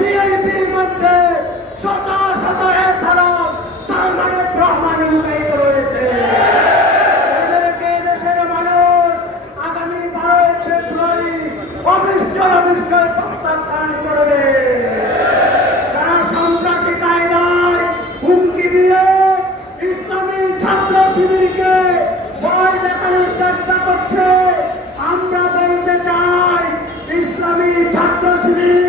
বিএনপির মধ্যে শত শত এছাড়াও সালমানের রহমান লুকায়িত রয়েছে। এদেরকে দেশের মানুষ আগামী 12 ফেব্রুয়ারি অবশ্যই প্রত্যাখ্যান করবে। যারা সন্ত্রাসী কায়দায় হুমকি দিয়ে ইসলামী ছাত্র শিবিরকে ভয় দেখানোর চেষ্টা করছে, আমরা বলতে চাই ইসলামী ছাত্র শিবির